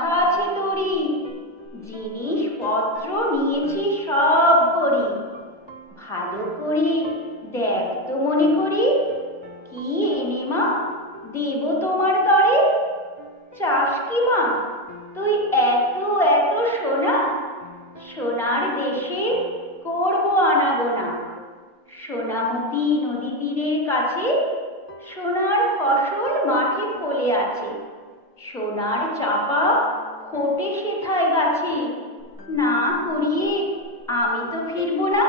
বাঁধা আছে তরি, জিনিসপত্র নিয়েছি সব ভরি। ভালো করে দেখ তো মনে করি, কি এনে মা দেব তোমার তরে। চাস কি মা তুই এত এত সোনা? সোনার দেশে করবো আনাগোনা। সোনামতি নদী তীরের কাছে সোনার ফসল মাঠে ফলে আছে। সোনার চাপা ফোটে সেথায় গাছে। না করিয়ে আমি তো ফিরবো না।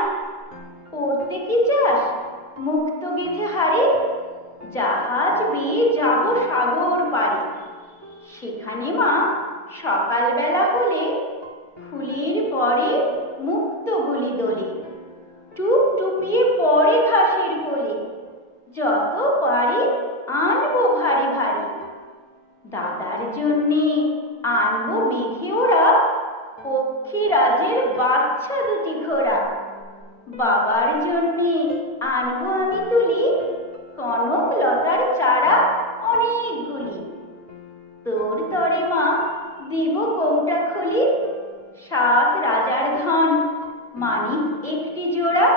পড়তে কি চাস মুক্ত গেথে হারে? জাহাজ বেয়ে যাব সাগর পারে। সেখানে মা সকালবেলা হলে ফুলের পরে মুক্ত গুলি দোলে। টুপ টুপিয়ে পড়ে ঘাসের কোলে। যত পারি আনবো ভারী ভারী। দাদার জন্যে আনবো মেঘে ওরা পক্ষীরাজের বাচ্চা দুটি ঘোড়া। বাবার জন্যে আনবো আমি তুলি কনক লতার চারা অনেকগুলি। তোর তরে মা দেব কৌটা খুলি, 7 রাজার ধন মানিক একটি জোড়া।